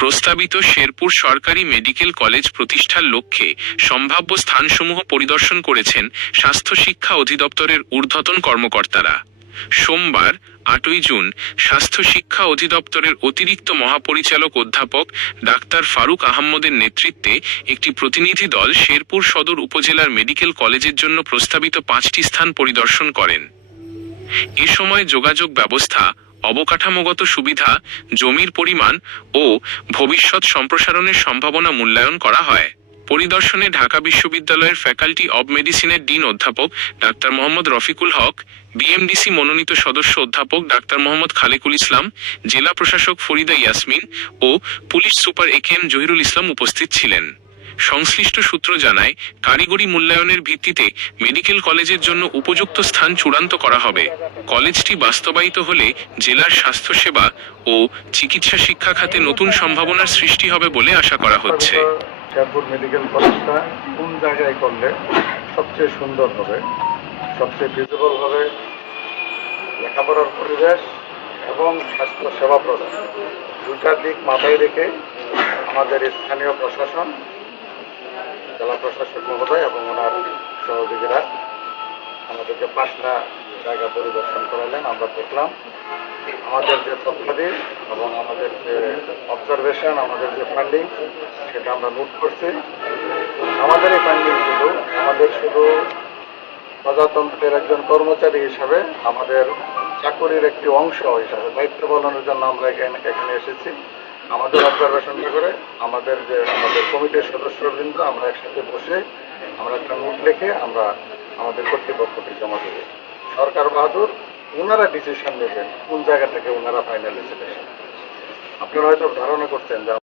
প্রস্তাবিত শেরপুর সরকারি medical college প্রতিষ্ঠার লক্ষ্যে সম্ভাব্য স্থানসমূহ পরিদর্শন করেছেন স্বাস্থ্য শিক্ষা অধিদপ্তরের ঊর্ধ্বতন কর্মকর্তারা। সোমবার 8ই জুন স্বাস্থ্য শিক্ষা অধিদপ্তরের অতিরিক্ত মহাপরিচালক অধ্যাপক ডাক্তার ফারুক আহমদের নেতৃত্বে একটি প্রতিনিধি দল শেরপুর সদর উপজেলার মেডিকেল কলেজের জন্য প্রস্তাবিত 5টি স্থান পরিদর্শন করেন। এ সময় যোগাযোগ ব্যবস্থা, অবকাঠামোগত সুবিধা, জমির পরিমাণ ও ভবিষ্যৎ সম্প্রসারণের সম্ভাবনা মূল্যায়ন করা হয়। পরিদর্শনে ঢাকা বিশ্ববিদ্যালয়ের ফ্যাকাল্টি অব মেডিসিনের ডিন অধ্যাপক ডাক্তার মোহাম্মদ রফিকুল হক, বিএমডিসি মনোনীত সদস্য অধ্যাপক ডাক্তার মোহাম্মদ খালেকুল ইসলাম, জেলা প্রশাসক ফরিদা ইয়াসমিন ও পুলিশ সুপার একেএম জহিরুল ইসলাম উপস্থিত ছিলেন। সংশ্লিষ্ট সূত্র জানায়, কারিগরি মূল্যায়নের ভিত্তিতে মেডিকেল কলেজের জন্য উপযুক্ত স্থান চূড়ান্ত করা হবে। কলেজটি বাস্তবায়িত হলে জেলার স্বাস্থ্যসেবা ও চিকিৎসা শিক্ষা খাতে নতুন সম্ভাবনার সৃষ্টি হবে বলে আশা করা হচ্ছে। শেরপুর মেডিকেল কলেজটা কোন জায়গায় করলে সবচেয়ে সুন্দর হবে, সবচেয়ে ফিজিবল হবে, লেখাপড়ার পরিবেশ এবং স্বাস্থ্য সেবা প্রদান দুটার দিক মাথায় রেখে আমাদের স্থানীয় প্রশাসন, জেলা প্রশাসক মহোদয় এবং ওনার সহযোগীরা আমাদেরকে 5টা জায়গা পরিদর্শন করালেন। আমরা দেখলাম আমাদের যে তথ্যাদি এবং আমাদের যে অবজারভেশন, আমাদের যে ফান্ডিং, সেটা আমরা নোট করছি। আমাদের এই ফান্ডিংগুলো আমাদের শুধু প্রজাতন্ত্রের একজন কর্মচারী হিসাবে, আমাদের চাকরির একটি অংশ হিসাবে দায়িত্ব পালনের জন্য আমরা এখানে এসেছি। আমাদের অবজারভেশনটা করে আমাদের কমিটির সদস্যবৃন্দ আমরা একসাথে বসে আমরা একটা নোট লিখে আমরা আমাদের কর্তৃপক্ষকে জমা দেব। সরকার বাহাদুর ওনারা ডিসিশন নেবেন কোন জায়গা থেকে ওনারা ফাইনাল ডিসিশন। আপনারা হয়তো ধারণা করছেন যে